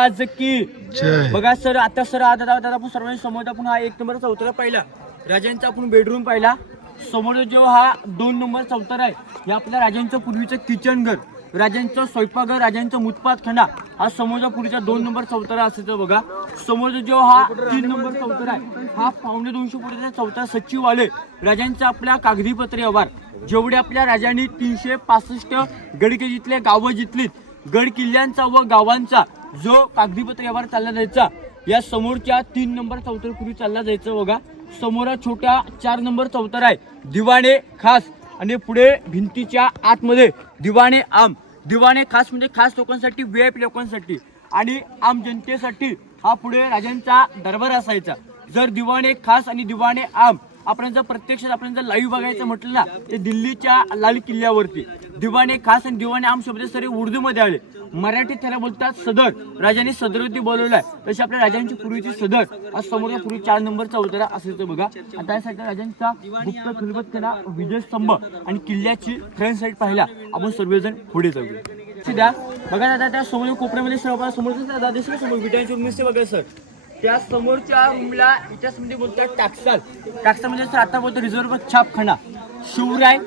आज की बघा सर, आता सर आता आपण सर्वांनी समोर आपण हा 1 नंबर चौथरा पाहिला, राजांचा आपण बेडरूम पाहिला. समोर जो हा 2 नंबर चौथरा आहे, हे आपल्या राजांचं पूर्वीचं किचन घर, राजांचं स्वयंपाकघर, राजांचं मुतपातखाना, हा समोरचा पुढचा 2 नंबर चौथरा असायचं. बघा समोरचा जो हा 3 नंबर चौथरा आहे, हा 250 फुटाचा चौथरा सचिवालय, राजांचा आपल्या कागदीपत्र व्यवहार, जेवढे आपल्या राजांनी 365 गडकिल्ल्यातले गावं जिंकलीत, गड किल्ल्यांचा व गावांचा जो कागदीपत्र व्यवहार चालला जायचा, या समोरच्या 3 नंबर चौथरा पूर्वी चालला जायचं. बघा समोर छोटा 4 नंबर चौथरा आहे, दिवाणे खास, आणि पुढे भिंतीच्या आतमध्ये दिवाणे आम. दिवाणे खास म्हणजे खास लोकांसाठी, VIP लोकांसाठी, आणि आम जनतेसाठी हा पुढे राजांचा दरबार असायचा. जर दिवाणे खास आणि दिवाणे आम आपण जर प्रत्यक्षात आपण जर लाईव्ह बघायचं म्हटलं ना, ते दिल्लीच्या लाल किल्ल्यावरती दिवाणे खास आणि दिवाणे आम शब्द सर उर्दू मध्ये आले. मराठीत त्याला बोलतात सदर. राजांनी सदरवरती बोलवलाय, तशी आपल्या राजांची पूर्वीची सदर. आज समोर पूर्वी 4 नंबर चौथरा असायचं. बघा आता या साईडला राजांचा गुप्त खलबतखाना, विजय स्तंभ आणि किल्ल्याची फ्रंट साईड पाहिला आपण सर्वजण पुढे जाऊया. द्या बघा दादा, त्या समोर कोपऱ्यामध्ये सर समोरचं दादा दिसलं समोर विटांची रूम दिसते बघा सर. त्या समोरच्या रूमला इतिहासमध्ये बोलतात टाकसाल. टाकसाल म्हणजे सर आता बोलतो रिझर्व्ह छापखाना, शिवराय,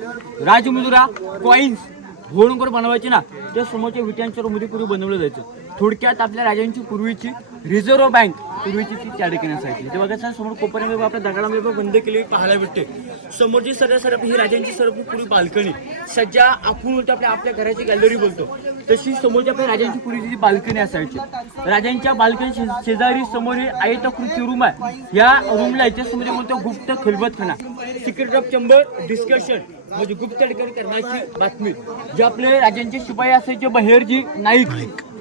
राजमुद्रा, कॉइन्स घोळून बनवायचे ना, त्या समोरच्या विटांच्या रूममध्ये पूर्वी बनवलं जायचं. थोडक्यात आपल्या राजांची पूर्वीची रिझर्व्ह बँक पूर्वीची ती त्या ठिकाणी असायची. ते बघा सर समोर कोपऱ्यामध्ये आपल्या दगडामध्ये बंद केलेली पाहायला भेटते. समोरची सर ही राजांची पूर्वी बाल्कनी, सज्जा आपण बोलतो आपल्या घराची गॅलरी बोलतो, तशी समोरच्या आपल्या राजांची पूर्वीची बाल्कनी असायची. राजांच्या बाल्कनी शेजारी समोर हे आयताकृती रूम आहे. या रूमला इतिहासामध्ये बोलतो गुप्त खलबतखाना, सिक्रेट ऑफ चेंबर डिस्कशन, म्हणजे गुप्त करण्याची बातमी. जे आपले राजांचे शिपाई असायचे बहिर्जी नाईक,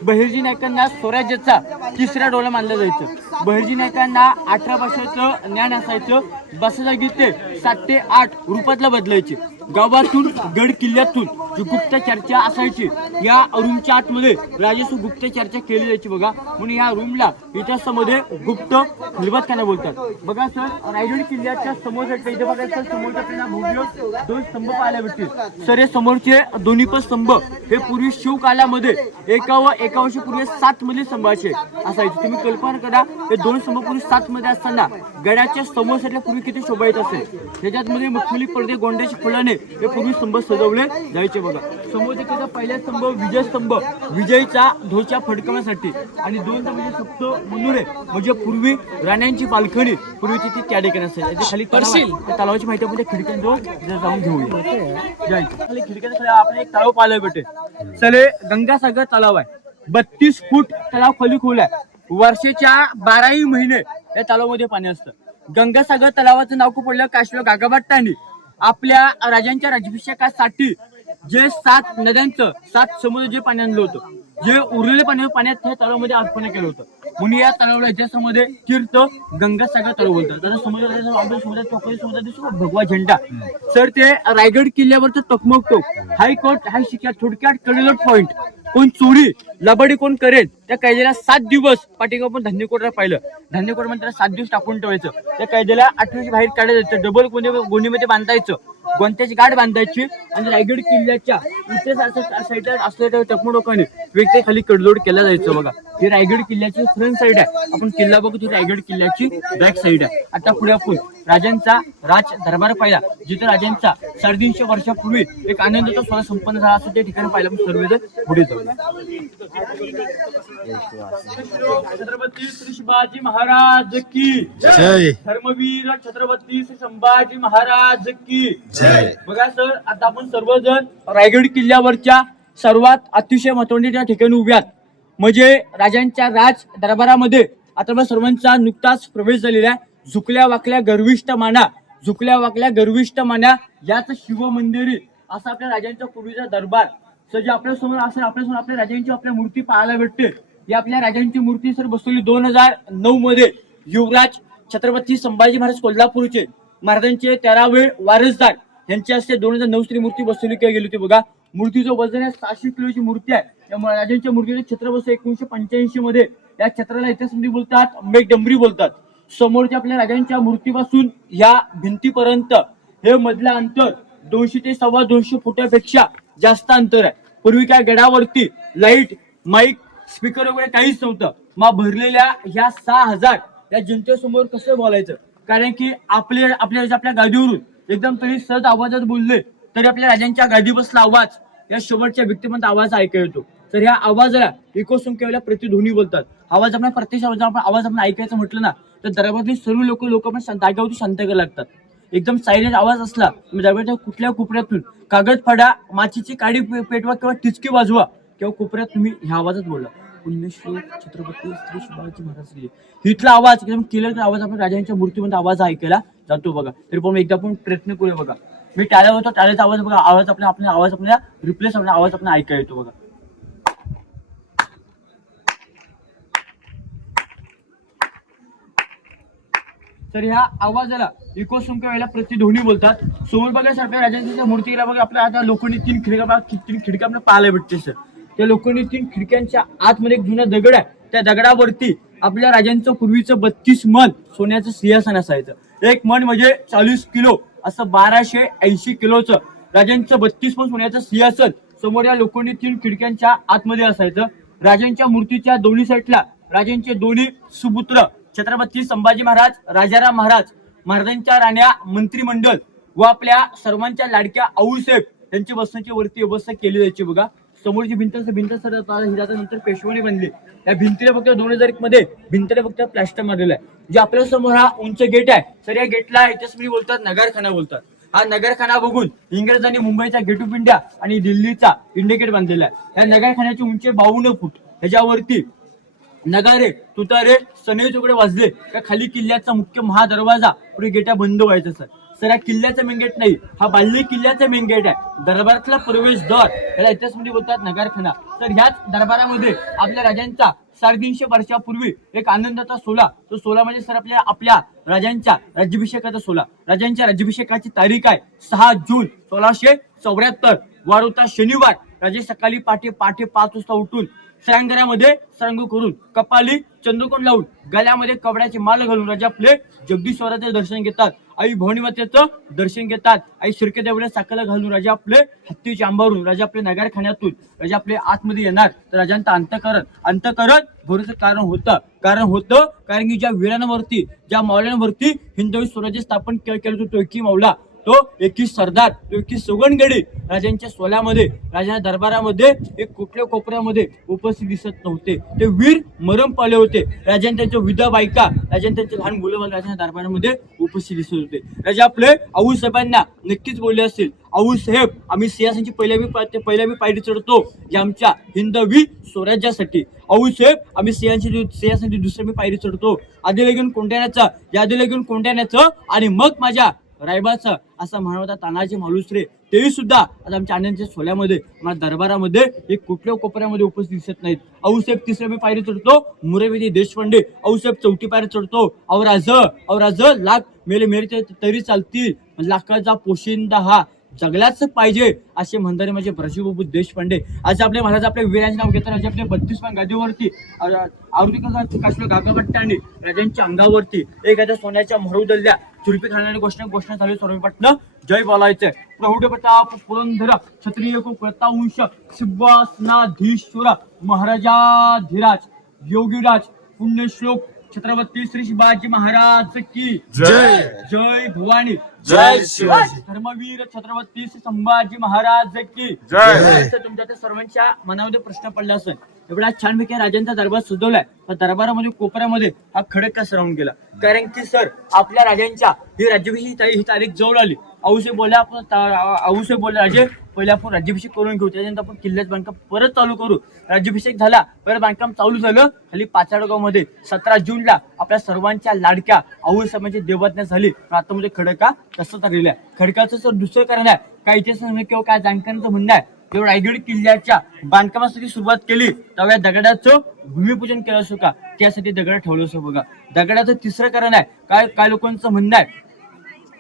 बहिर्जी नाईकांना स्वराज्याचा 3रा डोला मानलं जायचं. बहिर्जी नाईकांना 18 भाषेचं ज्ञान असायचं. बसाजागी ते 7 ते 8 रूपातला बदलायचे. गावातून गड किल्ल्यातून जी गुप्त चर्चा असायची, या रूमच्या आतमध्ये राजाशी गुप्त चर्चा केली जायची. बघा म्हणून या रूमला इतिहासामध्ये गुप्त खलबतखाना बोलतात. बघा सर रायगड किल्ल्याच्या समोर इथे बघा सर समोरच्या आपल्याला भव्य 2 स्तंभ पाहायला भेटतील. सर हे समोरचे दोन्ही पण स्तंभ हे पूर्वी शिवकालामध्ये एका वर्षी पूर्वी 7 मधले स्तंभ असायचे. तुम्ही कल्पना करा, हे 2 स्तंभ पूर्वी 7 मध्ये असताना गडाच्या समोरच्या पूर्वी किती शोभा येत असेल. त्याच्यामध्ये मुखमली पडदे गोंड्याची फुलाने हे पूर्वी स्तंभ सजवले जायचे. बघा समोरचे किती पहिला स्तंभ विजय स्तंभ, विजयचा ध्वजा फडकवण्यासाठी, आणि 2 म्हणजे सप्त मनुरे म्हणजे पूर्वी राण्यांची बाल्कनी पूर्वीची ती त्या ठिकाणी असायची. खाली त्या तलावाची माहिती आपण त्या खिडक्यांजवळ जाऊन घेऊया. खाली खिडक्यांकडे आपले एक तलाव पाहायला भेटेल. चले गंगासागर तलाव आहे. 32 फूट तलाव खाली खोल आहे. वर्षाच्या 12ही महिने या तलावामध्ये पाणी असतं. गंगासागर तलावाचं नाव खूप पडलं काश्मीर गागाभट्टांनी आपल्या राजांच्या राज्याभिषेकासाठी जे 7 नद्यांचं 7 समुद्र जे पाणी आणलं होतं, जे उरलेले पाण्यात हे तलावामध्ये अर्पण केलं होतं. म्हणून या तलावाला इतिहासामध्ये तीर्थ गंगासागर तलाव बोलतात. तर समुद्र दिसतो भगवा झेंडा सर, ते रायगड किल्ल्यावरचं टकमक टोक, हायकोर्ट हाय शिक्या, थोडक्यात कडेलोट पॉइंट. कोण चोरी लबाडी कोण करेल त्या कैद्याला 7 दिवस पाठीगा. आपण धान्यकोटला पाहिलं, धान्यकोट मध्ये 7 दिवस टाकून ठेवायचं. त्या कैद्याला 8 दिवस बाहेर काढायचं, डबल गोणीमध्ये बांधायचं, गोंत्याची गाठ बांधायची, आणि रायगड किल्ल्याच्या इथे साईडला असलेल्या टकमटोकाने व्यक्ती खाली कडलोड केला जायचं. बघा ही रायगड किल्ल्याची फ्रंट साईड आहे. आपण किल्ला बघू, ती रायगड किल्ल्याची बॅक साईड आहे. आता पुढे आपण राजांचा राज दरबार पाहिला, जिथे राजांचा 350 वर्षापूर्वी एक आनंदाचा सोहळा संपन्न झाला असं त्या ठिकाणी पाहिलं. आपण सर्वजण पुढे जाऊ. छत्रपती श्री शिवाजी महाराज की जय. धर्मवीर छत्रपती श्री संभाजी महाराज की जय. बघा सर आता आपण सर्वजण रायगड किल्ल्यावरच्या सर्वात अतिशय महत्त्वाच्या ठिकाणी उभ्यात, म्हणजे राजांच्या राज दरबारामध्ये. आता सर्वांचा नुकताच प्रवेश झालेला आहे. झुकल्या वाकल्या गर्विष्ठ माना, झुकल्या वाकल्या गर्विष्ठ माना, याच शिवमंदिरी असा आपल्या राजांच्या पूर्वीचा दरबार. सर जे आपल्या समोर असेल, आपल्या राजांची आपल्या मूर्ती पाहायला भेटते. ही आपल्या राजांची मूर्ती सर बसवली 2009 मध्ये. युवराज छत्रपती संभाजी महाराज कोल्हापूरचे महाराजांचे 13वे वारसदार यांच्या हस्ते 2009 ची मूर्ती बसवली गेली होती. बघा मूर्तीचं वजन आहे 600 किलोची मूर्ती आहे. त्यामुळे राजांच्या मूर्तीचे छत्र बसले 1985 मध्ये. या छत्राला इतिहासामध्ये बोलतात मेघडंबरी बोलतात. समोरच्या आपल्या राजांच्या मूर्तीपासून या भिंतीपर्यंत हे मधलं अंतर 200 ते 250 फुटापेक्षा जास्त अंतर आहे. पूर्वी काय गडावरती लाईट, माईक, स्पीकर वगैरे काहीच नव्हतं. मग भरलेल्या ह्या 6,000 या जनतेसमोर कसं बोलायचं? कारण की आपल्या गादीवरून एकदम तरी सहज आवाजात बोलले तरी आपल्या राजांच्या गादी बसला आवाज या शेवटच्या व्यक्तिमत्व आवाज ऐका येतो. तर ह्या आवाजाला इको संख्येला प्रतिध्वनी बोलतात. आवाज आपण प्रत्यक्ष आवाज आपण ऐकायचं म्हटलं ना तर दरबारातील सर्व लोक पण जागेवरती शांत करायला लागतात. एकदम सायलेंट आवाज असला दरबाराच्या कुठल्या कोपऱ्यातून कागद फाडा, माचीची काडी पेटवा किंवा टिचकी वाजवा किंवा कोपऱ्यात तुम्ही ह्या आवाजात बोला, पुण्यश्लोक छत्रपती श्री शिवाजी महाराज. इथला आवाज एकदम क्लिअर आवाज आपण राजांच्या मूर्तीमध्ये आवाज ऐकायला जातो बघा. तरी पण एकदा पण प्रयत्न करूया बघा. मी टाळ्या होतो, टाळ्याचा आवाज बघा, आवाज आपल्या रिप्लेस आवाज आपण ऐकायला येतो बघा. तर ह्या आवाजाला इको संख्या व्हायला प्रतिध्वनी बोलतात. समोर बघा सर आपल्या राजांच्या मूर्तीला बघा आपल्या आता लोखंडी 3 खिडक्या आपल्याला पाहायला भेटते सर. त्या लोखंडी 3 खिडक्यांच्या आतमध्ये एक जुना दगड आहे. त्या दगडावरती आपल्या राजांचं पूर्वीचं 32 मन सोन्याचं सिंहासन असायचं. एक मन म्हणजे 40 किलो, असं 1280 किलोचं राजांचं 32 मन सोन्याचं सिंहासन समोर या लोखंडी 3 खिडक्यांच्या आतमध्ये असायचं. राजांच्या मूर्तीच्या दोन्ही साईडला राजांचे दोन्ही सुपुत्र छत्रपती संभाजी महाराज, राजाराम महाराज, महाराजांच्या राण्या, मंत्रिमंडळ व आपल्या सर्वांच्या लाडक्या आऊसाहेब यांची बसण्याची वरती व्यवस्था केली जायची बघा. समोरची भिंत सर नंतर पेशवाने बनली. या भिंतीला फक्त 2001 मध्ये भिंतीला फक्त प्लॅस्टर मारलेला आहे. जे आपल्या समोर हा उंच गेट आहे तर या गेटला इतिहासमध्ये बोलतात नगारखाना बोलतात. हा नगरखाना बघून इंग्रजांनी मुंबईचा गेट ऑफ इंडिया आणि दिल्लीचा इंडिया गेट बांधलेला आहे. या नगरखान्याची उंची 52 फूट. ह्याच्यावरती नगारे, तुतारे, सनई तुकडे वाजले का खाली किल्ल्याचा मुख्य महादरवाजा पुढे गेटा बंद व्हायचा सर. सर हा किल्ल्याचा मेन गेट नाही, हा बाल्ली किल्ल्याचा मेन गेट आहे. दरबारातला प्रवेशद्वार याला इतिहासमध्ये बोलतात नगारखाना. तर ह्याच दरबारामध्ये आपल्या राजांचा 350 वर्षापूर्वी एक आनंदाचा सोहळा, तो सोहळा म्हणजे सर आपल्या राजांच्या राज्याभिषेकाचा सोहळा. राजांच्या राज्याभिषेकाची तारीख आहे 6 जून 1674. वार होता शनिवार. राजे सकाळी पहाटे 5 वाजता उठून सरांगरामध्ये सरंग करून कपाली चंद्रकोण लावून गळ्यामध्ये कपड्याचे माल घालून राजा आपले जगदीश्वराचे दर्शन घेतात. आई भवानी मातेचं दर्शन घेतात. आई शिरकेदेवला साखरला घालून राजा आपले हत्तीच्या अंबावरून राजा आपले नगरखान्यातून राजा आपले आतमध्ये येणार. तर राजांचं अंतकरण भरोचं कारण होतं कारण की ज्या वीरांवरती, ज्या मौल्यांवरती हिंदवी स्वराज्य स्थापन केलं होतं तो एकी मौला, तो एकी सरदार, तो एकी सवणगडी राजांच्या सोल्यामध्ये, राजाच्या दरबारामध्ये एक कुठल्या कोपऱ्यामध्ये उपस्थित दिसत नव्हते. ते वीर मरण पावले होते. राजांनी त्यांच्या विधा बायका, राजांनी त्यांचे लहान मुलं राजाच्या दरबारामध्ये उपस्थित दिसत होते. राजा आपले आऊसाहेबांना नक्कीच बोलले असतील, आऊसाहेब आम्ही सिंहासनाची पहिल्या पायरी चढतो या आमच्या हिंदवी स्वराज्यासाठी. आऊसाहेब आम्ही सिंहासनाची दुसरी पायरी चढतो आधी लगीन कोंढ्याण्याचं आणि मग माझ्या रायबाचा असा म्हणत होता तानाजी मालुसरे. तेही सुद्धा आता आमच्या आनंदच्या सोल्यामध्ये आम्हाला दरबारामध्ये एक कुठल्या कोपऱ्यामध्ये उपस्थित दिसत नाहीत. आऊसाहेब 3री पायरी चढतो, मुरविधी देशपांडे. आऊसाहेब 4थी पायरी चढतो, औराज लाख मेले तरी चालतील, लाखाचा पोशिंदा हा जगलाच पाहिजे असे म्हणणारे म्हणजे ब्रजबाबू देशपांडे. आज आपले महाराज आपल्या वीरांचे नाव घेतात. राजा आपल्या 32 गादीवरती आवृत्ती गागाभट्टाने राजांच्या अंगावरती एखाद्या सोन्याच्या मरुदल्ल्या चुरपी खाण्याची घोषणा झाली. सर्वपटनं जय बोलायचंय. प्रौढ प्रताप पुरंदर क्षत्रिय प्रतावंश सिंहासनाधीश्वर महाराजाधिराज योगीराज पुण्यश्लोक छत्रपती श्री शिवाजी महाराज की जय. जय भवानी, जय शिवाजी. धर्मवीर छत्रपती श्री संभाजी महाराज की जय. तुमच्या त्या सर्वांच्या मनामध्ये प्रश्न पडला असेल, एवढा छानपैकी राजांचा दरबार सजवलाय, तर दरबारामध्ये कोपऱ्यामध्ये हा खडक का राहून गेला? कारण की सर आपल्या राजांच्या ही राज्याभिषेक ही तारीख जवळ आली. आऊसाहेब बोलले राजे पहिले आपण राज्याभिषेक करून घेऊ, त्याच्यानंतर आपण किल्ल्याचं बांधकाम परत चालू करू. राज्याभिषेक झाला, परत बांधकाम चालू झालं. खाली पाचाडगाव मध्ये 17 जूनला आपल्या सर्वांच्या लाडक्या आऊसाहेबांची देवज्ञा झाली. आता म्हणजे खडका तसंच राहिला आहे. खडकाचं सर दुसरं कारण आहे, काय इतिहास किंवा काय जाणकारांचं म्हणणं आहे, जेव्हा रायगड किल्ल्याच्या बांधकामासाठी सुरुवात केली तेव्हा दगडाचं भूमिपूजन केलं असो का, त्यासाठी दगड ठेवलं असो बघा. दगडाचं तिसरं कारण आहे, काय लोकांचं म्हणणं आहे,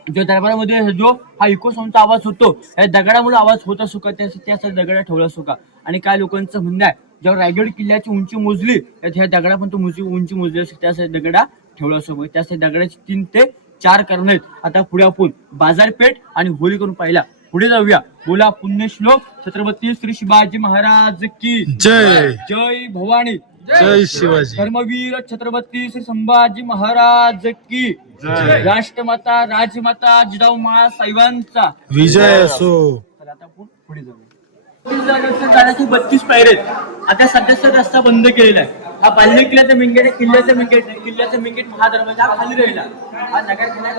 जो दरबारामध्ये जो हा इको साऊंडचा आवाज होतो, या दगडामुळे आवाज होत असो का, त्यासाठी दगड ठेवला असो का. आणि काय लोकांचं म्हणणं आहे, जेव्हा रायगड किल्ल्याची उंची मोजली ह्या दगडा पण तो उंची मोजली असो, त्यासाठी दगडा ठेवला असो. त्यासाठी दगडाची 3 ते 4 कारण आहेत. आता पुढे आपण बाजारपेठ आणि होळी करून पाहिला. पुढे जाऊया. बोला पुण्यश्लोक छत्रपती श्री शिवाजी महाराज की जय. जय भवानी, जय शिवाजी. धर्मवीर छत्रपती श्री संभाजी महाराज की राष्ट्रमाता राजमाता जिजाऊ साहेबांचा विजय असो. चला आता आपण पुढे जाऊया. जाण्याचे 32 पायरे आहेत. आता सध्याचा रस्ता बंद केलेला आहे. हा बाल्य किल्ल्याचा मिंगेट आहे, किल्ल्याचा मिंगेट महाधर्माचा हा खाली राहिला. हा नगर किल्ला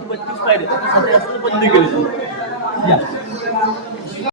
32 पायरे आता सध्या रस्ता बंद केलेला.